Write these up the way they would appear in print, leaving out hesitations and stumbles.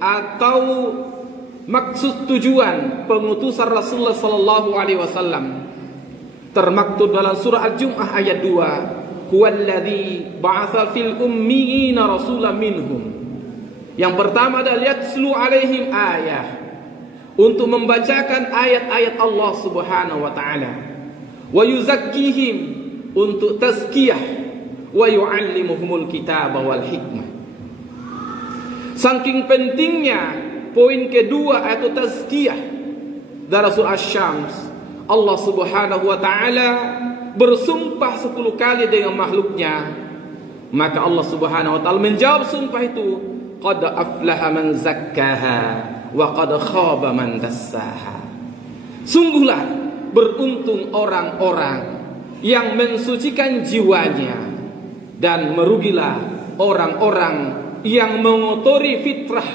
atau maksud tujuan pengutusan Rasulullah sallallahu alaihi wasallam termaktub dalam surah Al-Jumu'ah ayat 2, huwallazi ba'atsa fil ummiyina rasulan minhum. Yang pertama adalah yatslu alaihim ayah, untuk membacakan ayat-ayat Allah Subhanahu wa taala, wa yuzakkihim, untuk tazkiyah, wa yu'allimuhumul kitaba wal hikmah. Saking pentingnya poin kedua yaitu tazkiyah dalam surah Asy-Syams, Allah Subhanahu wa taala bersumpah 10 kali dengan makhluknya, maka Allah Subhanahu wa taala menjawab sumpah itu, qad aflaha man zakkaha wa qad khaba man dassaha. Sungguhlah beruntung orang-orang yang mensucikan jiwanya, dan merugilah orang-orang yang mengotori fitrah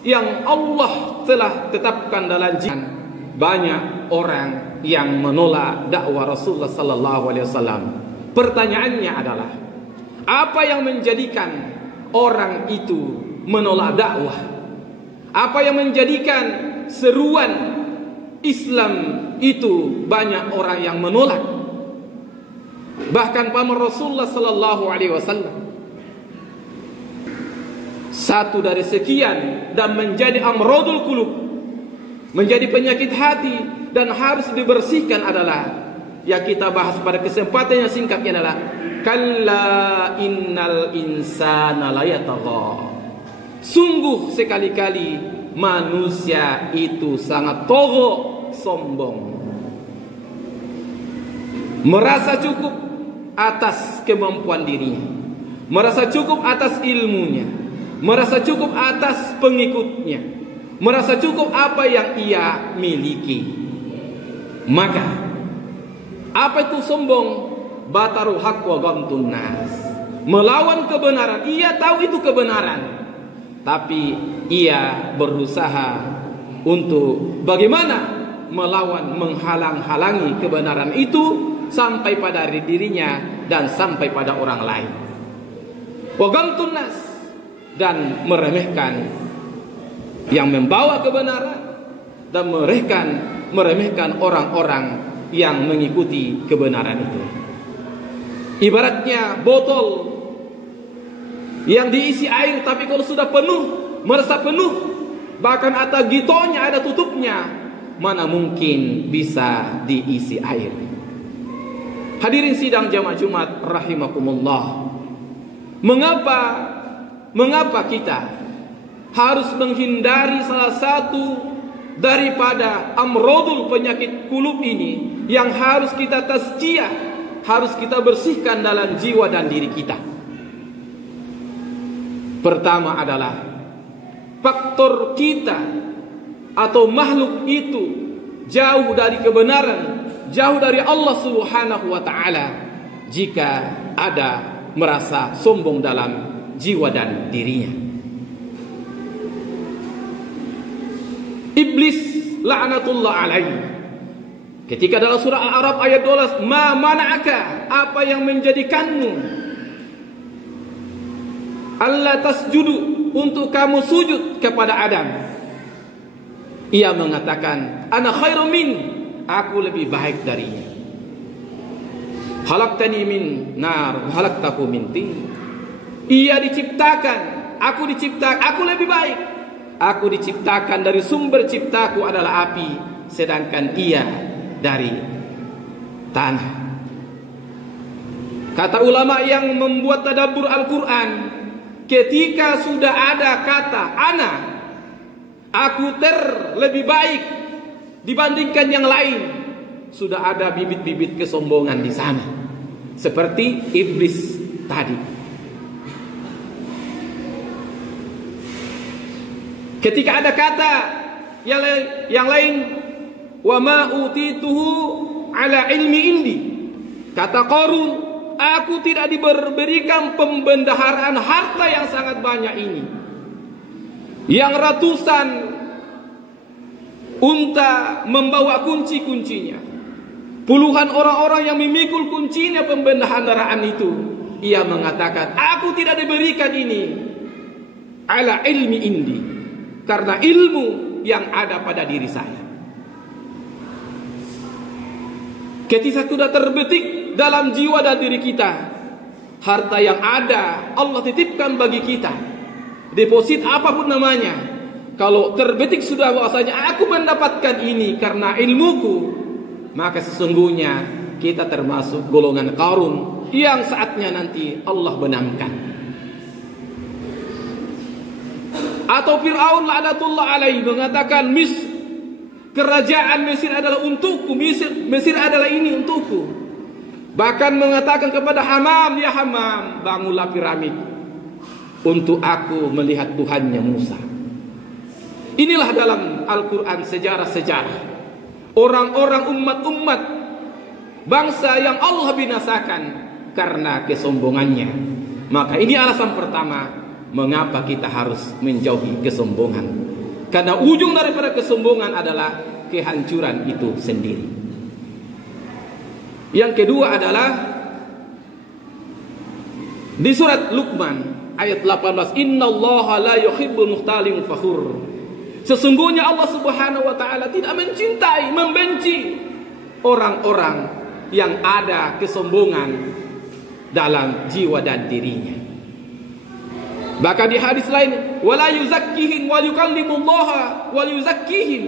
yang Allah telah tetapkan dalam jiwa. Banyak orang yang menolak dakwah Rasulullah sallallahu alaihi wasallam. Pertanyaannya adalah, apa yang menjadikan orang itu menolak dakwah? Apa yang menjadikan seruan Islam itu banyak orang yang menolak? Bahkan paman Rasulullah sallallahu alaihi wasallam, satu dari sekian dan menjadi amradul qulub, menjadi penyakit hati dan harus dibersihkan adalah yang kita bahas pada kesempatan yang singkatnya adalah kalla innal insana layatagha. Sungguh sekali-kali manusia itu sangat togho, sombong, merasa cukup atas kemampuan dirinya, merasa cukup atas ilmunya, merasa cukup atas pengikutnya, merasa cukup apa yang ia miliki. Maka apa itu sombong? Batarul haq wa ghamtun nas, melawan kebenaran. Ia tahu itu kebenaran, tapi ia berusaha untuk bagaimana melawan, menghalang-halangi kebenaran itu sampai pada dirinya dan sampai pada orang lain. Wa ghamtun nas, dan meremehkan yang membawa kebenaran, dan meremehkan orang-orang yang mengikuti kebenaran itu. Ibaratnya botol yang diisi air, tapi kalau sudah penuh, merasa penuh, bahkan atas gitonya ada tutupnya, mana mungkin bisa diisi air. Hadirin sidang jamaah Jumat rahimakumullah, Mengapa kita harus menghindari salah satu daripada amrodul penyakit kulub ini yang harus kita tazkiyah, harus kita bersihkan dalam jiwa dan diri kita? Pertama adalah faktor kita atau makhluk itu jauh dari kebenaran, jauh dari Allah Subhanahu wa taala. Jika ada merasa sombong dalam jiwa dan dirinya, Iblis laknatullah alaihi, ketika dalam surah Al-A'raf ayat 12, ma mana'aka, apa yang menjadikanmu alla tasjudu, untuk kamu sujud kepada Adam? Ia mengatakan, ana khairum min, aku lebih baik darinya. Khalaqtani min nar, khalaqtahu min tin. Ia diciptakan, aku lebih baik. Aku diciptakan dari sumber ciptaku adalah api, sedangkan ia dari tanah. Kata ulama yang membuat tadabbur Al-Quran, ketika sudah ada kata ana, aku lebih baik dibandingkan yang lain, sudah ada bibit-bibit kesombongan di sana, seperti iblis tadi. Ketika ada kata yang lain, wa ma utituhu ala ilmi indi, kata Qarun, aku tidak diberikan pembendaharaan harta yang sangat banyak ini, yang ratusan unta membawa kunci-kuncinya, puluhan orang-orang yang memikul kuncinya pembendaharaan itu. Ia mengatakan, aku tidak diberikan ini. ala ilmi indi, karena ilmu yang ada pada diri saya. Ketika sudah terbetik dalam jiwa dan diri kita, harta yang ada Allah titipkan bagi kita, deposit apapun namanya, kalau terbetik sudah bahwasanya aku mendapatkan ini karena ilmuku, maka sesungguhnya kita termasuk golongan Qarun yang saatnya nanti Allah benamkan. Atau Fir'aun laknatullah alaihi mengatakan, kerajaan Mesir adalah untukku, Mesir adalah ini untukku. Bahkan mengatakan kepada Hamam, ya Hamam, bangunlah piramid untuk aku melihat Tuhannya Musa. Inilah dalam Al-Quran sejarah-sejarah orang-orang umat-umat bangsa yang Allah binasakan karena kesombongannya. Maka ini alasan pertama mengapa kita harus menjauhi kesombongan, karena ujung daripada kesombongan adalah kehancuran itu sendiri. Yang kedua adalah di surat Luqman ayat 18, innallaha la yuhibbul mukhtalin fakhur. Sesungguhnya Allah Subhanahu wa taala tidak mencintai, membenci orang-orang yang ada kesombongan dalam jiwa dan dirinya. Bahkan di hadis lain, wala yuzakkihim wa yukallimullaha wa yuzakkihim,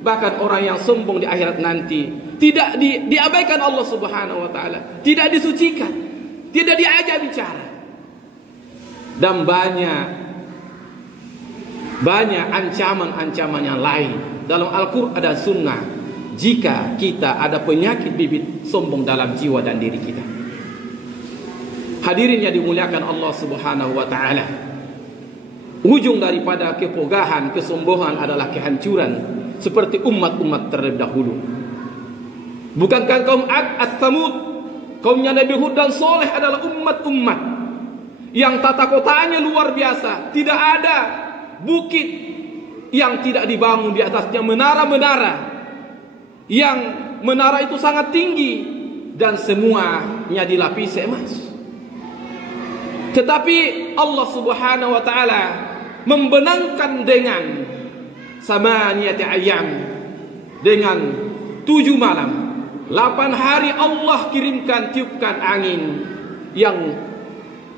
bahkan orang yang sombong di akhirat nanti tidak diabaikan Allah Subhanahu wa taala, tidak disucikan, tidak diajak bicara. Dan banyak ancaman-ancaman yang lain dalam Al-Qur'an dan Sunnah jika kita ada penyakit bibit sombong dalam jiwa dan diri kita. Hadirin yang dimuliakan Allah Subhanahu wa taala, ujung daripada kepogahan, kesombongan adalah kehancuran seperti umat-umat terlebih dahulu. Bukankah kaum Ad, As-Samud, kaumnya Nabi Hud dan Soleh adalah umat-umat yang tata kotanya luar biasa, tidak ada bukit yang tidak dibangun di atasnya menara-menara, yang menara itu sangat tinggi dan semuanya dilapisi emas. Tetapi Allah Subhanahu wa taala membenangkan dengan samaniyati ayyam, dengan 7 malam, 8 hari Allah tiupkan angin yang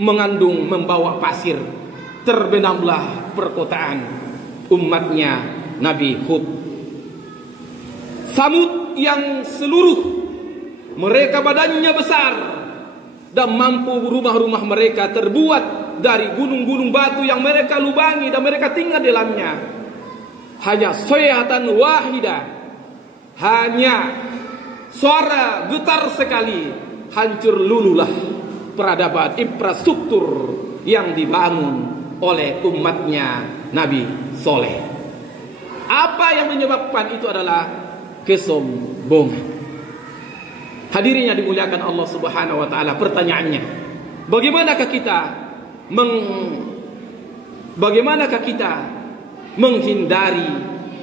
mengandung, membawa pasir. Terbenamlah perkotaan umatnya Nabi Hud. Samud yang seluruh mereka badannya besar dan mampu rumah-rumah mereka terbuat dari gunung-gunung batu yang mereka lubangi dan mereka tinggal di dalamnya. Hanya sayhatan wahidah, hanya suara getar sekali, hancur lululah peradaban, infrastruktur yang dibangun oleh umatnya Nabi Soleh. Apa yang menyebabkan itu adalah kesombongan. Hadirin yang dimuliakan Allah Subhanahu wa taala, pertanyaannya, bagaimanakah kita menghindari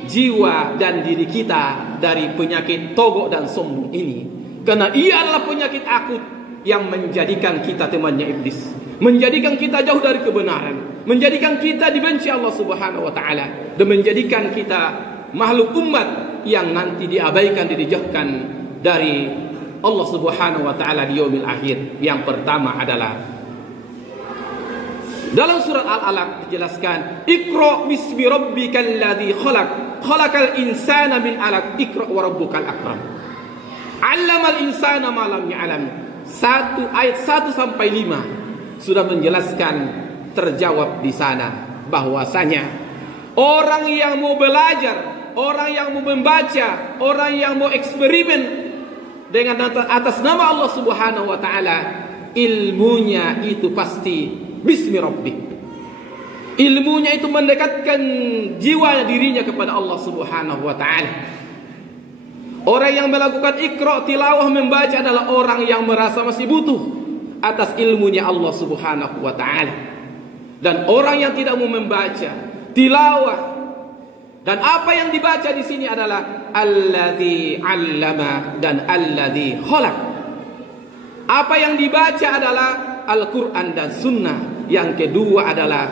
jiwa dan diri kita dari penyakit togok dan sombong ini? Karena ia adalah penyakit akut yang menjadikan kita temannya iblis, menjadikan kita jauh dari kebenaran, menjadikan kita dibenci Allah Subhanahu wa taala, dan menjadikan kita makhluk umat yang nanti diabaikan, dijauhkan dari Allah Subhanahu wa taala di yaumil akhir. Yang pertama adalah dalam surat Al-Alaq dijelaskan, Iqra bismi rabbikal ladzi khalaq, khalaqal insana min 'alaq, Iqra wa rabbukal akram, 'allamal insana ma lam ya'lam. Ayat 1 sampai 5 sudah menjelaskan, terjawab di sana bahwasanya orang yang mau belajar, orang yang mau membaca, orang yang mau eksperimen dengan atas nama Allah Subhanahu wa taala, ilmunya itu pasti bismi rabbik. Ilmunya itu mendekatkan jiwa dirinya kepada Allah Subhanahu wa taala. Orang yang melakukan ikra, tilawah, membaca adalah orang yang merasa masih butuh atas ilmunya Allah Subhanahu wa taala. Dan orang yang tidak mau membaca, tilawah, dan apa yang dibaca di sini adalah alladzi 'allama dan alladzi khalaq. Apa yang dibaca adalah Al-Qur'an dan Sunnah. Yang kedua adalah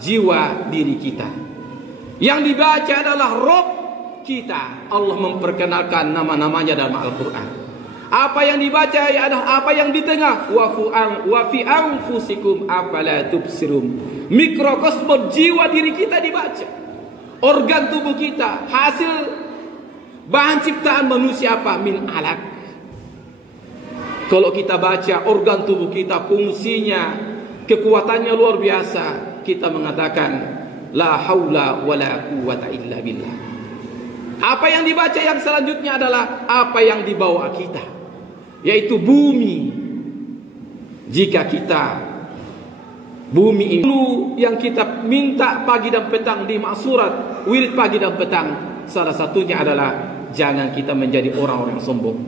jiwa diri kita. Yang dibaca adalah Rob kita. Allah memperkenalkan nama-namanya dalam Al-Quran. Apa yang dibaca adalah apa yang di tengah. Wa fi anfusikum afala tubsirun. Mikrokosmos jiwa diri kita dibaca. Organ tubuh kita, hasil bahan ciptaan manusia apa? Min alaq. Kalau kita baca organ tubuh kita, fungsinya, kekuatannya luar biasa, kita mengatakan la haula wala quwata illa billah. Apa yang dibaca yang selanjutnya adalah apa yang dibawa kita, yaitu bumi. Jika kita bumi ini yang kita minta pagi dan petang di maksurat, wirid pagi dan petang, salah satunya adalah jangan kita menjadi orang-orang sombong.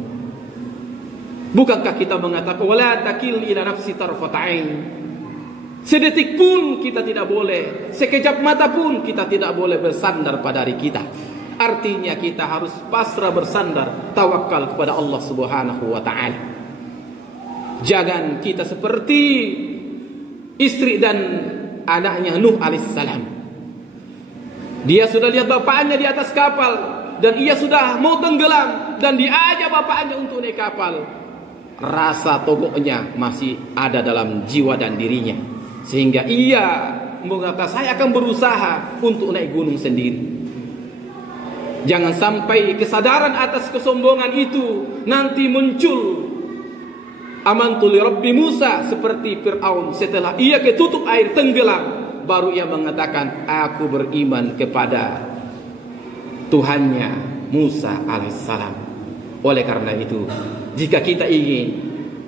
Bukankah kita mengatakan wala takil ila nafsi tarfat ain? Sedetik pun kita tidak boleh, sekejap mata pun kita tidak boleh bersandar pada diri kita. Artinya kita harus pasrah bersandar, tawakal kepada Allah Subhanahu wa taala. Jangan kita seperti istri dan anaknya Nuh alaihissalam. Dia sudah lihat bapaknya di atas kapal dan ia sudah mau tenggelam dan diajak bapaknya untuk naik kapal. Rasa togoknya masih ada dalam jiwa dan dirinya, sehingga ia mengatakan saya akan berusaha untuk naik gunung sendiri. Jangan sampai kesadaran atas kesombongan itu nanti muncul amantu li rabbi Musa seperti Fir'aun. Setelah ia ketutup air tenggelam, baru ia mengatakan aku beriman kepada Tuhannya Musa alaihissalam. Oleh karena itu, jika kita ingin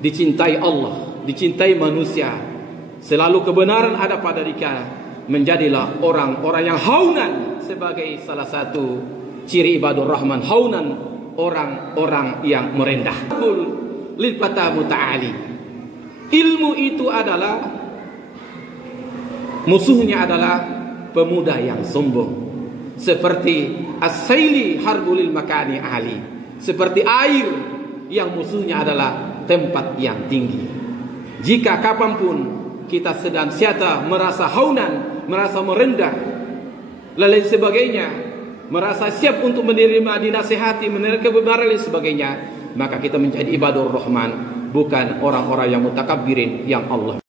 dicintai Allah, dicintai manusia, selalu kebenaran ada pada diri kita, menjadilah orang-orang yang haunan. Sebagai salah satu ciri ibadur rahman, haunan, orang-orang yang merendah. Lil fata muta'ali. Ilmu itu adalah musuhnya adalah pemuda yang sombong. Seperti as-saili harbulil makani ali. Seperti air yang musuhnya adalah tempat yang tinggi. Jika kapanpun kita sedang merasa haunan, merasa merendah, lain sebagainya, merasa siap untuk menerima dinasihati, menerima kebenaran dan sebagainya, maka kita menjadi ibadur rahman, bukan orang-orang yang mutakabbirin yang Allah